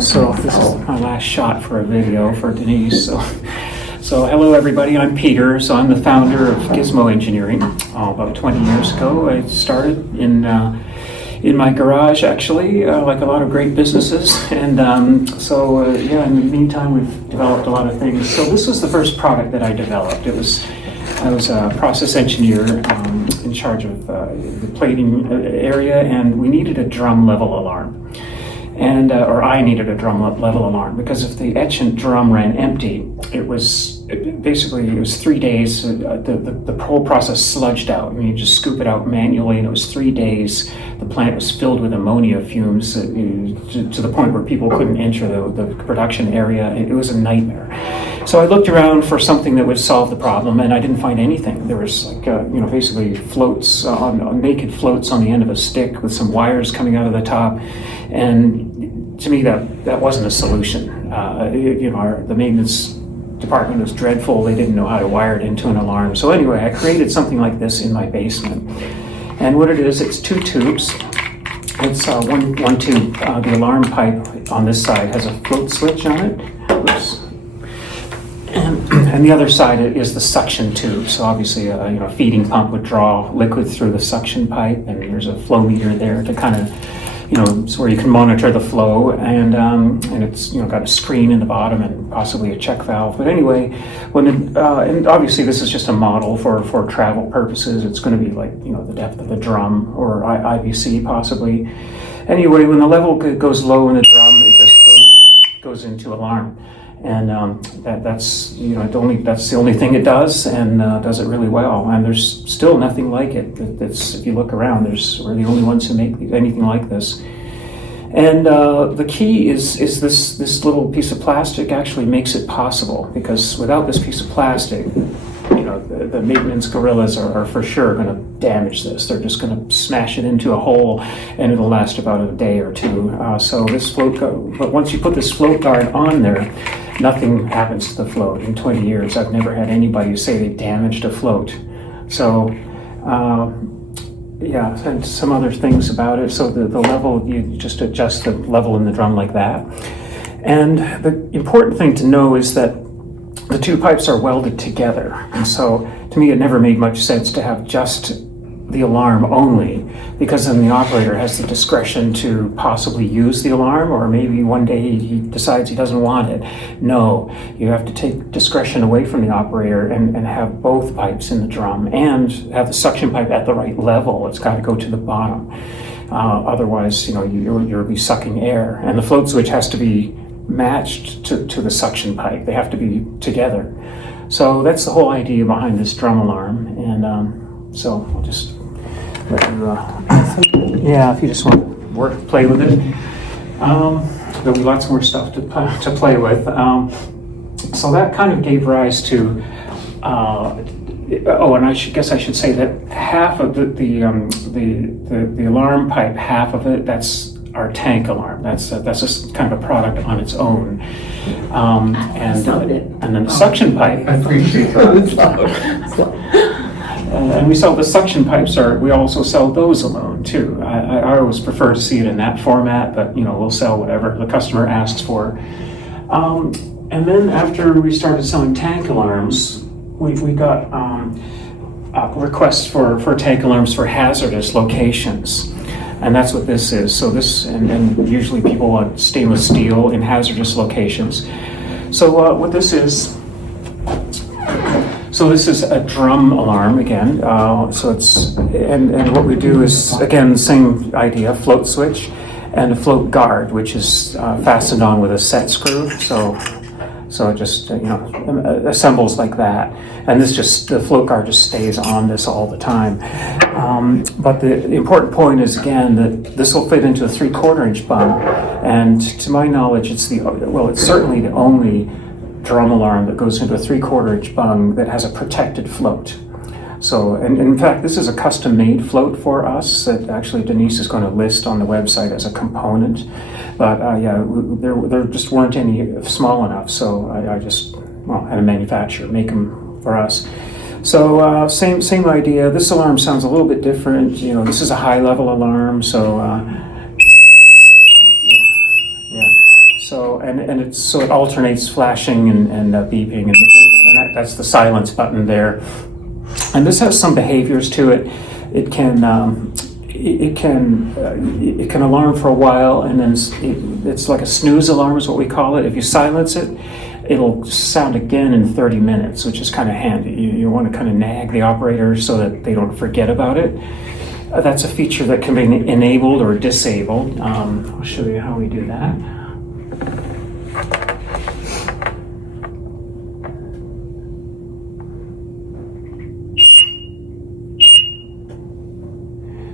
So this is my last shot for a video for Denise. So hello everybody, I'm Peter. So I'm the founder of Gizmo Engineering. About 20 years ago, I started in my garage, actually, like a lot of great businesses. And in the meantime, we've developed a lot of things. So this was the first product that I developed. I was a process engineer in charge of the plating area, and we needed a drum level alarm. Or I needed a drum level alarm, because if the etchant drum ran empty, it was 3 days. The whole process sludged out. I mean, you just scoop it out manually, and it was 3 days. The plant was filled with ammonia fumes to the point where people couldn't enter the production area. It was a nightmare. So I looked around for something that would solve the problem, and I didn't find anything. There was basically floats, naked floats on the end of a stick with some wires coming out of the top. And to me, that wasn't a solution. The maintenance department was dreadful. They didn't know how to wire it into an alarm. So anyway, I created something like this in my basement. And what it is, it's two tubes. It's one tube. The alarm pipe on this side has a float switch on it. Oops. And the other side is the suction tube. So obviously, a feeding pump would draw liquid through the suction pipe, and there's a flow meter there to kind of, it's where you can monitor the flow, and it's got a screen in the bottom and possibly a check valve. But anyway, and obviously this is just a model for travel purposes. It's going to be like the depth of the drum or IBC possibly. Anyway, when the level goes low in the drum, it just goes into alarm. And that's the only thing it does, and does it really well. And there's still nothing like it. If you look around, we're the only ones who make anything like this. And the key is this little piece of plastic actually makes it possible, because without this piece of plastic, the maintenance gorillas are for sure going to damage this. They're just going to smash it into a hole, and it'll last about a day or two. So this but once you put this float guard on there, nothing happens to the float. In 20 years, I've never had anybody say they damaged a float. So, and some other things about it. So the level, you just adjust the level in the drum like that. And the important thing to know is that the two pipes are welded together. And so, to me, it never made much sense to have just the alarm only, because then the operator has the discretion to possibly use the alarm, or maybe one day he decides he doesn't want it. No, you have to take discretion away from the operator and have both pipes in the drum, and have the suction pipe at the right level. It's got to go to the bottom. Otherwise, you'll be sucking air. And the float switch has to be matched to the suction pipe. They have to be together. So that's the whole idea behind this drum alarm. And so I'll just let you, if you just want to play with it. There'll be lots more stuff to play with. So that kind of gave rise to, and I should say that half of the alarm pipe, half of it, that's our tank alarm. That's just kind of a product on its own. And then the suction pipe. I appreciate that. And we sell the suction pipes. We also sell those alone too. I always prefer to see it in that format, but we'll sell whatever the customer asks for. And then after we started selling tank alarms, we got requests for tank alarms for hazardous locations. And that's what this is. So and usually people want stainless steel in hazardous locations. So what this is, this is a drum alarm again. So it's, and what we do is, again, the same idea, float switch and a float guard, which is fastened on with a set screw. So it just assembles like that, and the float guard just stays on this all the time. But the important point is, again, that this will fit into a 3/4 inch bung, and to my knowledge, it's certainly the only drum alarm that goes into a 3/4 inch bung that has a protected float. So, and in fact, this is a custom-made float for us that actually Denise is going to list on the website as a component. But there just weren't any small enough, so I just had a manufacturer make them for us. So same idea. This alarm sounds a little bit different. This is a high-level alarm, so So, and it alternates flashing and beeping, that's the silence button there. And this has some behaviors to it. It can alarm for a while, and then it's like a snooze alarm is what we call it. If you silence it, it'll sound again in 30 minutes, which is kind of handy. You want to kind of nag the operator so that they don't forget about it. That's a feature that can be enabled or disabled. I'll show you how we do that.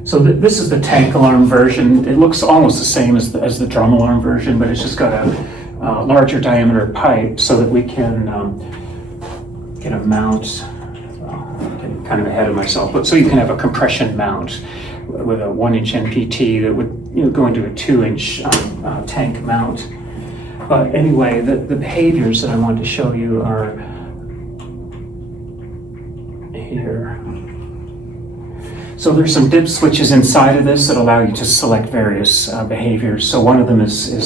So this is the tank alarm version. It looks almost the same as the drum alarm version, but it's just got a larger diameter pipe so that we can get a mount. Getting kind of ahead of myself, but so you can have a compression mount with a 1-inch NPT that would go into a 2-inch tank mount. But anyway, the behaviors that I wanted to show you are here. So there's some dip switches inside of this that allow you to select various behaviors. So one of them is the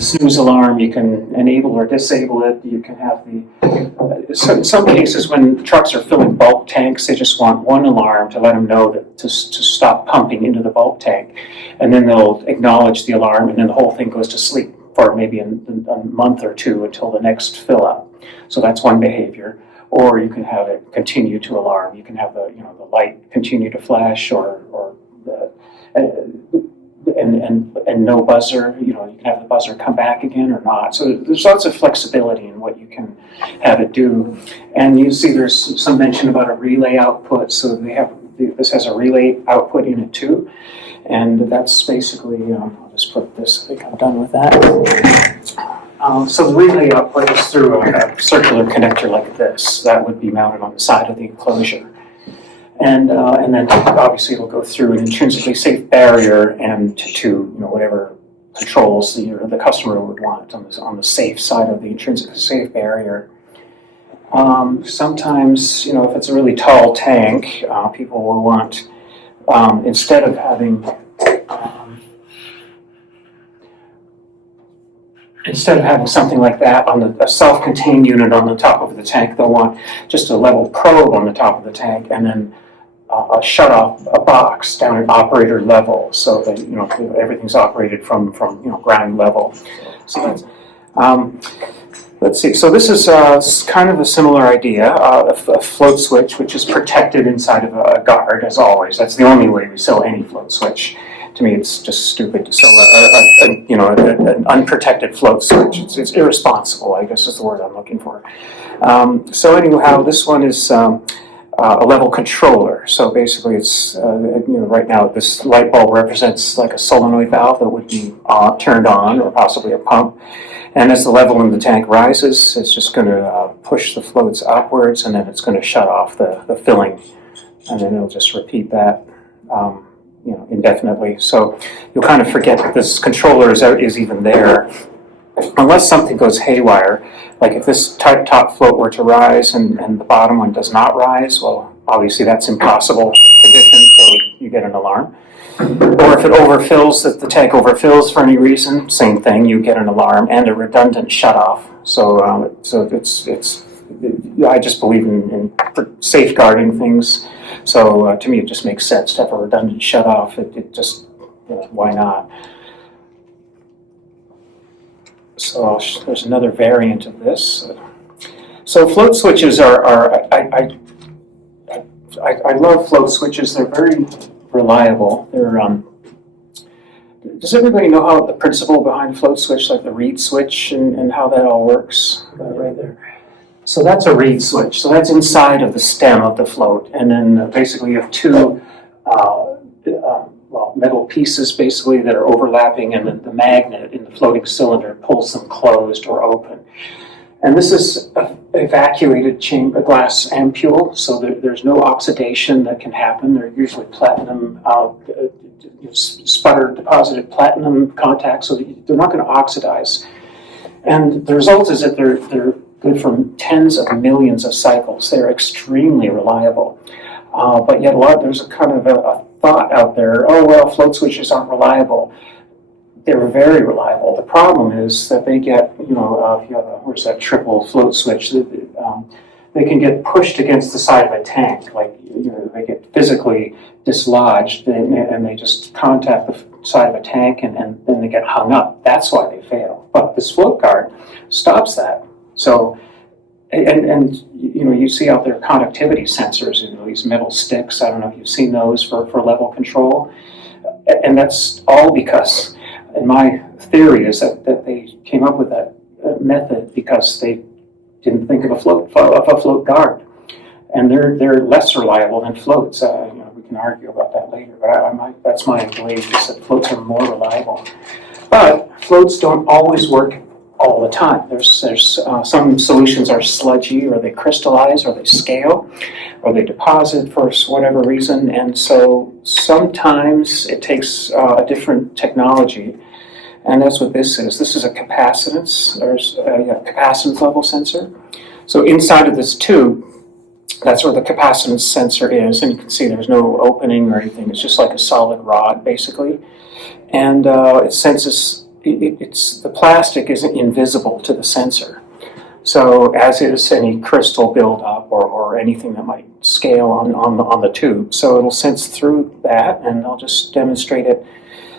snooze alarm. You can enable or disable it. You can have in some cases when trucks are filling bulk tanks, they just want one alarm to let them know that to stop pumping into the bulk tank. And then they'll acknowledge the alarm, and then the whole thing goes to sleep for maybe a month or two until the next fill up. So that's one behavior. Or you can have it continue to alarm. You can have the light continue to flash, or no buzzer. You can have the buzzer come back again or not. So there's lots of flexibility in what you can have it do. And you see there's some mention about a relay output. So this has a relay output in it too. And that's basically, I'll just put this, I think I'm done with that. So the relay output is through a circular connector like this. That would be mounted on the side of the enclosure. And then obviously it'll go through an intrinsically safe barrier and to whatever controls the customer would want on the safe side of the intrinsically safe barrier. Sometimes, if it's a really tall tank, people will want, instead of having something like that on a self-contained unit on the top of the tank, they'll want just a level probe on the top of the tank, and then a shut-off, a box down at operator level, so that everything's operated from ground level. So that's let's see. So this is kind of a similar idea. A float switch, which is protected inside of a guard, as always. That's the only way we sell any float switch. To me, it's just stupid to sell an unprotected float switch. It's irresponsible, I guess is the word I'm looking for. So anyhow, this one is a level controller. So basically, it's right now this light bulb represents like a solenoid valve that would be turned on, or possibly a pump. And as the level in the tank rises, it's just going to push the floats upwards, and then it's going to shut off the filling, and then it'll just repeat that. Indefinitely. So you'll kind of forget that this controller is even there, unless something goes haywire. Like if this top float were to rise and the bottom one does not rise, well, obviously that's impossible condition, so you get an alarm. Or if it overfills, if the tank overfills for any reason, same thing, you get an alarm and a redundant shutoff. So I just believe in safeguarding things. So to me, it just makes sense to have a redundant shutoff. It just, why not? So there's another variant of this. So float switches I love float switches. They're very reliable. Does everybody know how the principle behind float switch, like the reed switch, and how that all works? Right there. So that's a reed switch. So that's inside of the stem of the float, and then basically you have two metal pieces basically that are overlapping, and then the magnet in the floating cylinder pulls them closed or open. And this is a evacuated glass ampule, so there's no oxidation that can happen. They're usually platinum, sputter deposited platinum contacts, so they're not going to oxidize. And the result is that they're good for tens of millions of cycles. They're extremely reliable. But yet there's a kind of a thought out there, float switches aren't reliable. they're very reliable. The problem is that they get, if you have where's that triple float switch, they can get pushed against the side of a tank, like they get physically dislodged, and they just contact the side of a tank, and then they get hung up. That's why they fail. But this float guard stops that. So, and you see out there conductivity sensors, these metal sticks. I don't know if you've seen those for level control, and that's all because, and my theory is that they came up with that method because they didn't think of a float guard, and they're less reliable than floats. We can argue about that later, but that's my belief, is that floats are more reliable. But floats don't always work all the time. There's some solutions are sludgy, or they crystallize, or they scale, or they deposit for whatever reason, and so sometimes it takes a different technology. And that's what this is. This is a capacitance, or capacitance level sensor. So inside of this tube, that's where the capacitance sensor is, and you can see there's no opening or anything. It's just like a solid rod, basically. And it senses, the plastic isn't invisible to the sensor. So as is any crystal buildup or anything that might scale on the tube. So it'll sense through that, and I'll just demonstrate it.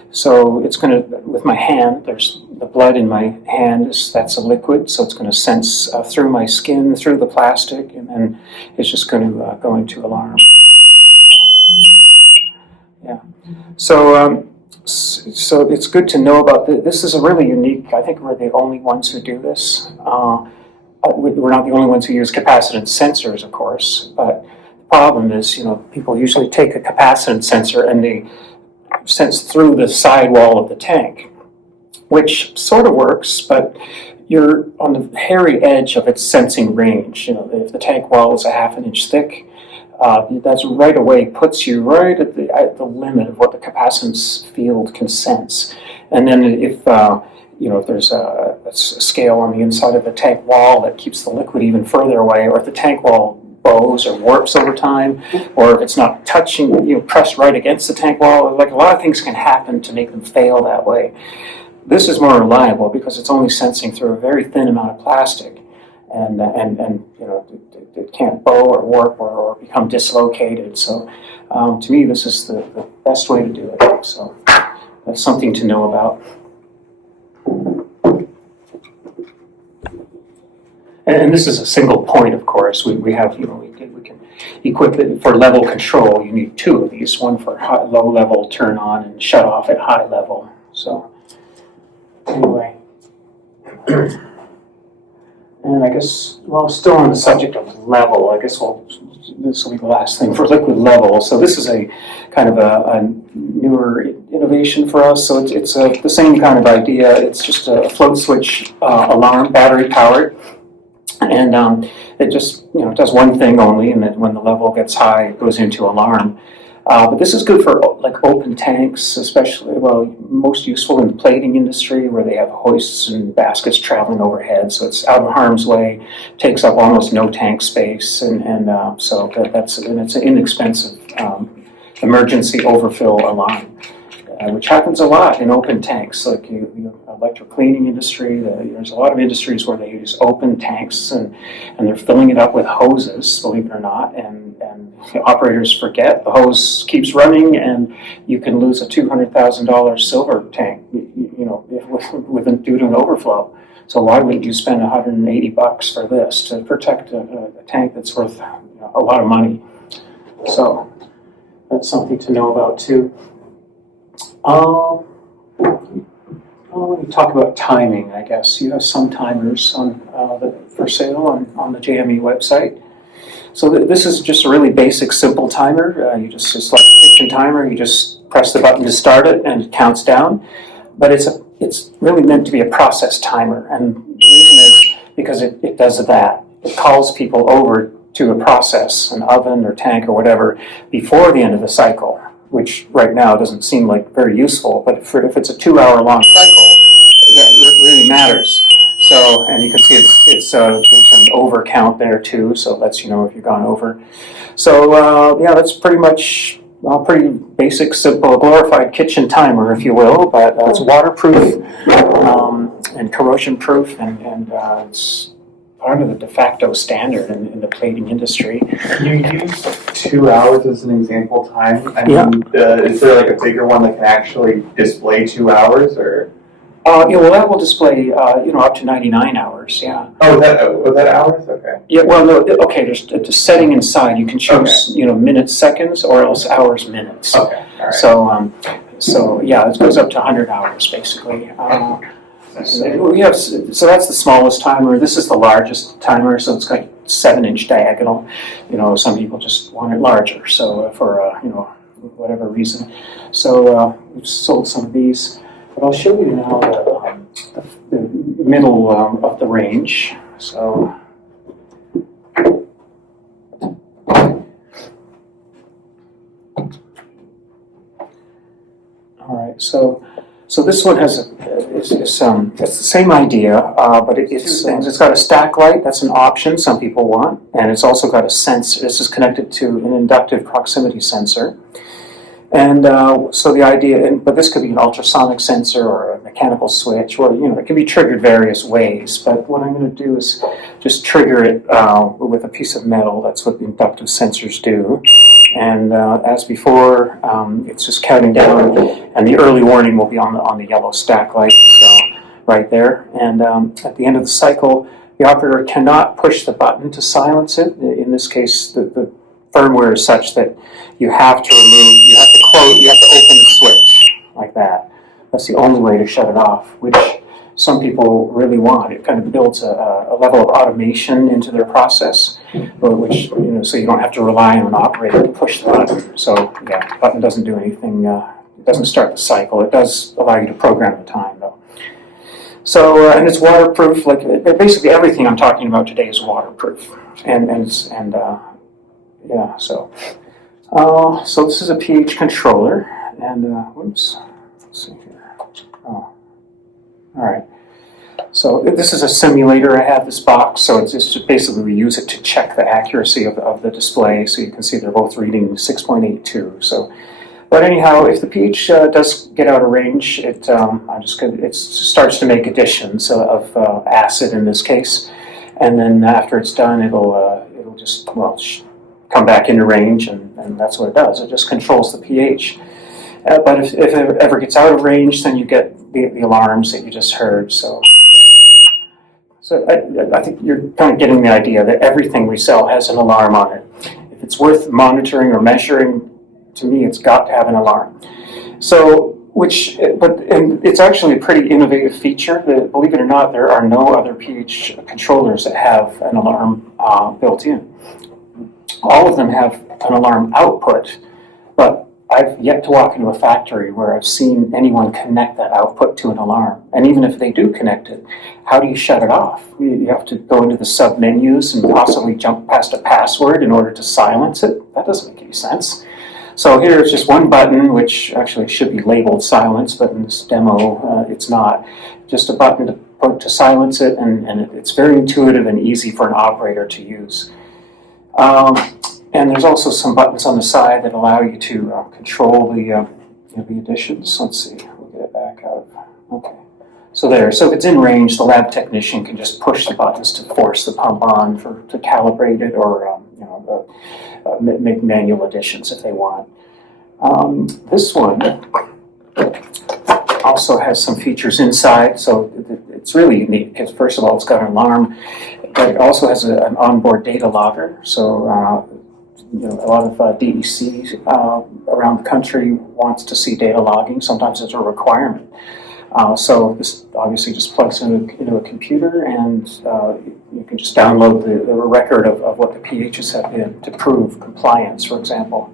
So it's going to, with my hand, there's the blood in my hand, that's a liquid, so it's going to sense through my skin, through the plastic, and then it's just going to go into alarm. Yeah. So it's good to know about this. This is a really unique, I think we're the only ones who do this. We're not the only ones who use capacitance sensors, of course, but the problem is, people usually take a capacitance sensor and they sense through the sidewall of the tank, which sort of works, but you're on the hairy edge of its sensing range. If the tank wall is a half an inch thick, that's right away puts you right at the limit of what the capacitance field can sense. And then if there's a scale on the inside of the tank wall that keeps the liquid even further away, or if the tank wall bows or warps over time, or if it's not touching, pressed right against the tank wall, like a lot of things can happen to make them fail that way. This is more reliable because it's only sensing through a very thin amount of plastic, and it can't bow or warp or become dislocated. So to me, this is the best way to do it. So that's something to know about. And this is a single point, of course. We have, we can equip it for level control. You need two of these, one for low level turn on and shut off at high level. So anyway, and I guess, still on the subject of level, I guess this will be the last thing for liquid level. So this is a kind of a newer innovation for us. So it's the same kind of idea. It's just a float switch alarm, battery powered. And it just does one thing only, and then when the level gets high, it goes into alarm. But this is good for like open tanks, especially, most useful in the plating industry where they have hoists and baskets traveling overhead. So it's out of harm's way, takes up almost no tank space, and so it's an inexpensive emergency overfill alarm. Which happens a lot in open tanks, like electric cleaning industry. There's a lot of industries where they use open tanks and they're filling it up with hoses, believe it or not, and operators forget. The hose keeps running, and you can lose a $200,000 silver tank, due to an overflow. So why wouldn't you spend $180 for this to protect a tank that's worth a lot of money? So that's something to know about too. Let me talk about timing, I guess. You have some timers for sale on the JME website. So this is just a really basic, simple timer. It's like a kitchen timer. You just press the button to start it, and it counts down. But it's really meant to be a process timer, and the reason is because it does that. It calls people over to a process, an oven or tank or whatever, before the end of the cycle, which right now doesn't seem like very useful, but if it's a 2-hour-long cycle, it really matters. So, and you can see there's an over count there too, so it lets you know if you've gone over. So, that's pretty much well, pretty basic, simple, glorified kitchen timer, if you will, but it's waterproof and corrosion proof, and it's part of the de facto standard in the plating industry. You use 2 hours as an example time. I Yeah. mean, is there like a bigger one that can actually display 2 hours, or? Yeah, well, that will display, up to 99 hours, yeah. Oh, was that hours? Okay. Yeah, well, no, okay, there's the setting inside. You can choose, minutes, seconds, or else hours, minutes. Okay, all right. So yeah, it goes up to 100 hours, basically. So that's the smallest timer. This is the largest timer, so it's like 7-inch diagonal. Some people just want it larger, so for, whatever reason. So we've sold some of these. But I'll show you now the middle of the range. So, all right. So this one has it's the same idea, but it's got a stack light. That's an option some people want, and it's also got a sensor. This is connected to an inductive proximity sensor. And so the idea, but this could be an ultrasonic sensor or a mechanical switch, or it can be triggered various ways. But what I'm going to do is just trigger it with a piece of metal. That's what the inductive sensors do. And as before, it's just counting down, and the early warning will be on the yellow stack light, so right there. And at the end of the cycle, the operator cannot push the button to silence it. In this case, the firmware is such that you have to open the switch like that. That's the only way to shut it off, which some people really want. It kind of builds a level of automation into their process, which, so you don't have to rely on an operator to push the button. So yeah, the button doesn't do anything, it doesn't start the cycle. It does allow you to program the time though. So, and it's waterproof, basically everything I'm talking about today is waterproof. Yeah, so this is a pH controller, and whoops, let's see here. Oh, all right. So this is a simulator. I have this box, so it's just basically we use it to check the accuracy of the display. So you can see they're both reading 6.82. So, but anyhow, if the pH does get out of range, it starts to make additions of acid in this case, and then after it's done, it'll just come back into range, and that's what it does. It just controls the pH. But if it ever gets out of range, then you get the alarms that you just heard. So I think you're kind of getting the idea that everything we sell has an alarm on it. If it's worth monitoring or measuring, to me, it's got to have an alarm. So, and it's actually a pretty innovative feature. Believe it or not, there are no other pH controllers that have an alarm built in. All of them have an alarm output, but I've yet to walk into a factory where I've seen anyone connect that output to an alarm. And even if they do connect it, how do you shut it off? You have to go into the sub-menus and possibly jump past a password in order to silence it. That doesn't make any sense. So here it's just one button, which actually should be labeled silence, but in this demo it's not. Just a button to put to silence it, and it's very intuitive and easy for an operator to use. And there's also some buttons on the side that allow you to control the additions. Let's see, we'll get it back out. Okay, so there. So if it's in range, the lab technician can just push the buttons to force the pump on to calibrate it, or make manual additions if they want. This one also has some features inside, so it's really neat because first of all, it's got an alarm, but it also has an onboard data logger. So a lot of DEC around the country wants to see data logging. Sometimes it's a requirement. So this obviously just plugs into a computer, and you can just download the record of what the pHs have been to prove compliance, for example.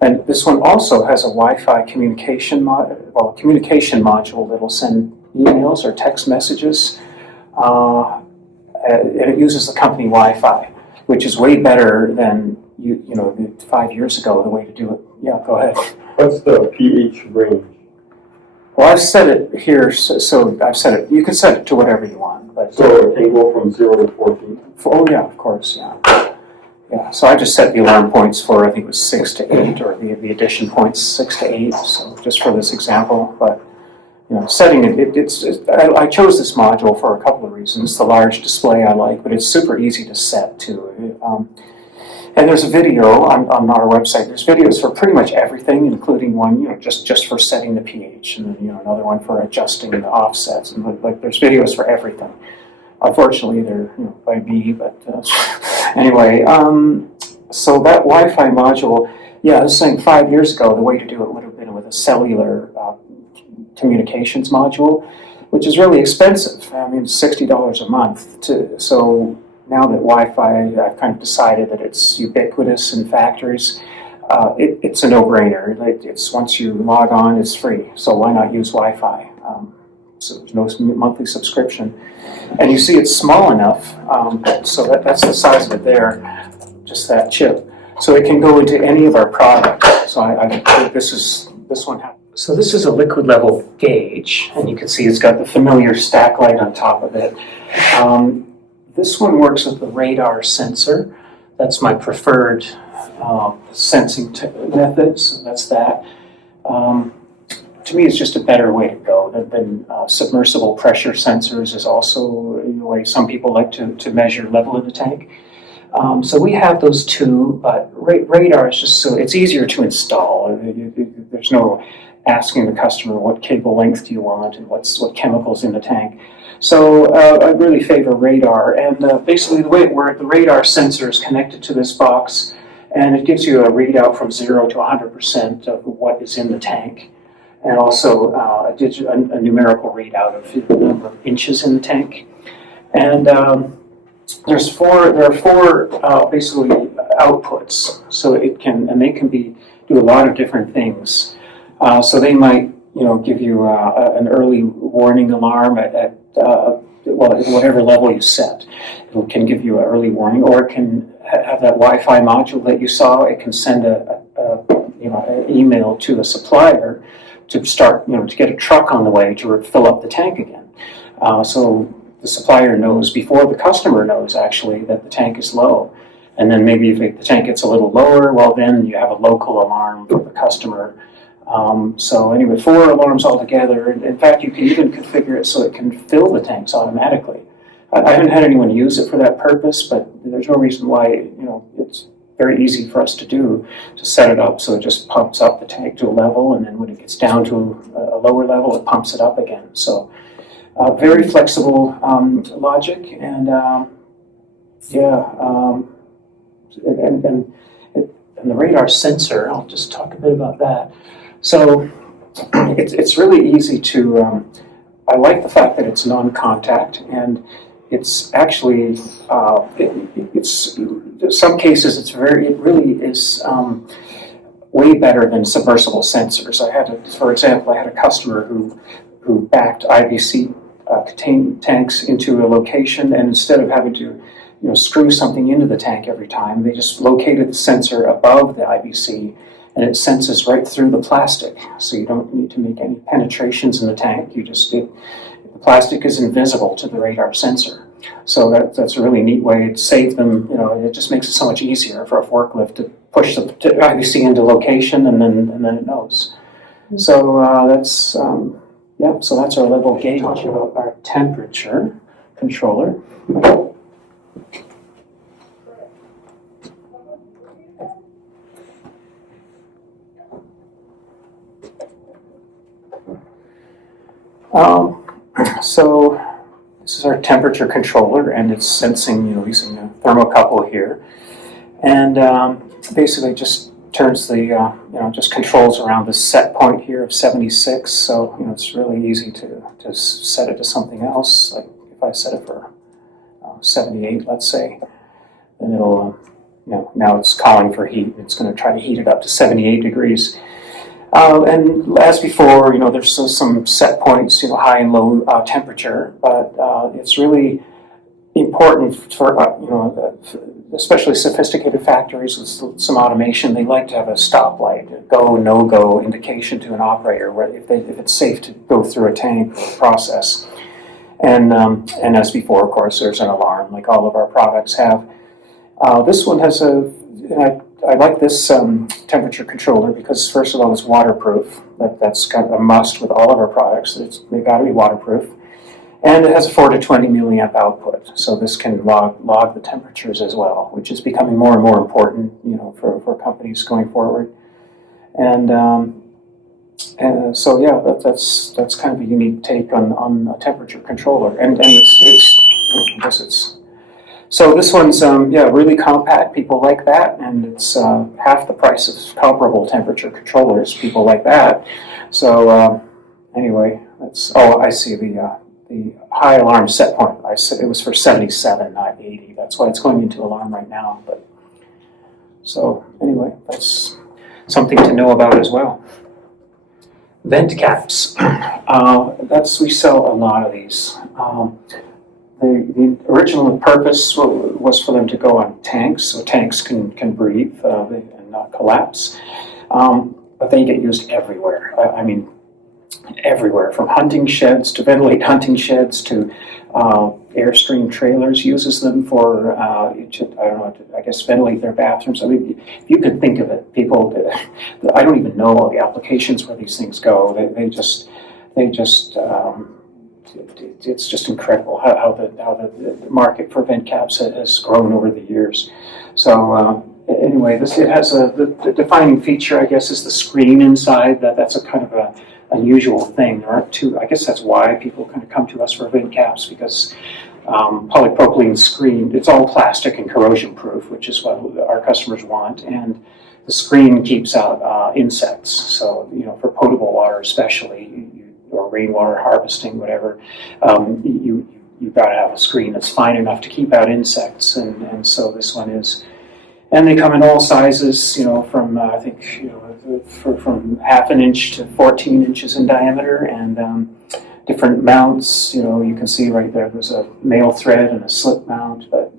And this one also has a Wi-Fi communication module that will send emails or text messages, and it uses the company Wi-Fi, which is way better than 5 years ago, the way to do it. Yeah, go ahead. What's the pH range? Well, I've set it here, so I've set it. You can set it to whatever you want, but So it can go from 0 to 14. Oh yeah, of course, yeah. Yeah, so I just set the alarm points for, I think it was 6 to 8, or the addition points 6 to 8, so just for this example. But setting I chose this module for a couple of reasons. The large display I like, but it's super easy to set too. And there's a video on our website. There's videos for pretty much everything, including one, just for setting the pH, and then, another one for adjusting the offsets. And like, there's videos for everything. Unfortunately, they're by me, but anyway. So that Wi-Fi module, I was saying 5 years ago, the way to do it would have been with a cellular communications module, which is really expensive. I mean, $60 a month. So now that Wi-Fi, I've kind of decided that it's ubiquitous in factories. It's a no-brainer. It's once you log on, it's free. So why not use Wi-Fi? So there's no monthly subscription. And you see it's small enough, so that's the size of it there, just that chip. So it can go into any of our products. So I think this one. So this is a liquid level gauge, and you can see it's got the familiar stack light on top of it. This one works with the radar sensor. That's my preferred sensing method, so that's that. To me, it's just a better way to go than submersible pressure sensors is also the way some people like to measure level in the tank. So we have those two, but radar is just it's easier to install. There's no asking the customer what cable length do you want and what chemicals in the tank. So I really favor radar, and basically the way it works, the radar sensor is connected to this box, and it gives you a readout from 0 to 100% of what is in the tank. And also a numerical readout of the number of inches in the tank. And there are four basically outputs, so they can do a lot of different things. So they might give you an early warning alarm at whatever level you set. It can give you an early warning, or it can have that Wi-Fi module that you saw. It can send an email to a supplier to start, to get a truck on the way to fill up the tank again. So the supplier knows before the customer knows, actually, that the tank is low. And then maybe if the tank gets a little lower, well, then you have a local alarm for the customer. So anyway, 4 alarms altogether. In fact, you can even configure it so it can fill the tanks automatically. I haven't had anyone use it for that purpose, but there's no reason why, it's very easy for us to do, to set it up so it just pumps up the tank to a level, and then when it gets down to a lower level, it pumps it up again. So very flexible logic, and and the radar sensor, I'll just talk a bit about that. So it's really easy to, I like the fact that it's non-contact, and it's actually, it's in some cases it really is way better than submersible sensors. For example, I had a customer who backed IBC tanks into a location, and instead of having to screw something into the tank every time, they just located the sensor above the IBC, and it senses right through the plastic. So you don't need to make any penetrations in the tank. The plastic is invisible to the radar sensor. So that's a really neat way to save them. It just makes it so much easier for a forklift to push the IBC into location, and then it knows. So that's so that's our level gauge. Talking about our temperature controller. So this is our temperature controller, and it's sensing, using a thermocouple here, and basically just turns the, just controls around the set point here of 76. So it's really easy to set it to something else. Like if I set it for 78, let's say, then it'll, now it's calling for heat. It's going to try to heat it up to 78 degrees. And as before, there's some set points, high and low temperature, but it's really important for, especially sophisticated factories with some automation. They like to have a stoplight, a go, no-go indication to an operator, where if it's safe to go through a tank process. And as before, of course, there's an alarm, like all of our products have. This one has and I like this temperature controller because first of all it's waterproof. That's kind of a must with all of our products. They've got to be waterproof. And it has a 4 to 20 milliamp output, so this can log the temperatures as well, which is becoming more and more important, for companies going forward. And so yeah, that's kind of a unique take on a temperature controller, and so this one's really compact. People like that, and it's half the price of comparable temperature controllers. People like that. So anyway, I see the high alarm set point. I said it was for 77, not 80. That's why it's going into alarm right now. But so anyway, that's something to know about as well. Vent caps. We sell a lot of these. The original purpose was for them to go on tanks, so tanks can breathe and not collapse. But they get used everywhere. I mean, everywhere, from hunting sheds to ventilate hunting sheds to Airstream trailers uses them for, I guess ventilate their bathrooms. I mean, you could think of it. People, I don't even know all the applications where these things go. It's just incredible how the market for vent caps has grown over the years. So anyway, it has the defining feature, I guess, is the screen inside. That's a kind of a unusual thing. There aren't two. I guess that's why people kind of come to us for vent caps, because polypropylene screen, it's all plastic and corrosion proof, which is what our customers want, and the screen keeps out insects. So for potable water especially, or rainwater harvesting, whatever, you've got to have a screen that's fine enough to keep out insects, and so this one is. And they come in all sizes, from I think from half an inch to 14 inches in diameter, and different mounts. You can see right there. There's a male thread and a slip mount. But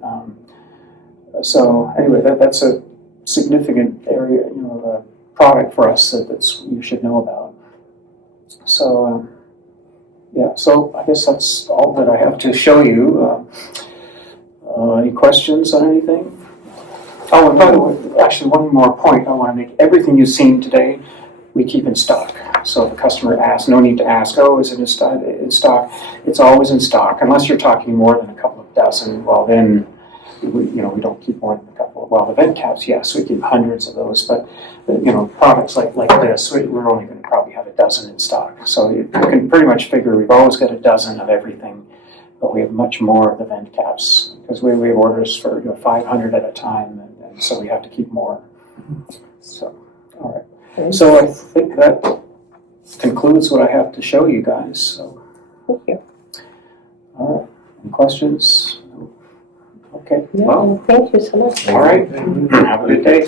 so anyway, that's a significant area, product for us that's you should know about. So yeah. So I guess that's all that I have to show you. Any questions on anything? Oh, and by the way, actually one more point I want to make. Everything you've seen today, we keep in stock. So if the customer asks, no need to ask, is it in stock? It's always in stock, unless you're talking more than a couple of dozen. Well, then, we don't keep more than a couple. Well, the vent caps, yes, we keep hundreds of those, but products like this, we're only going to probably have a dozen in stock. So you can pretty much figure we've always got a dozen of everything. But we have much more of the vent caps because we have orders for 500 at a time, and so we have to keep more. So, all right. So I think that concludes what I have to show you guys. So, Thank you. all right. Any questions? Okay. Yeah, Well, thank you so much. all right. Have a good day.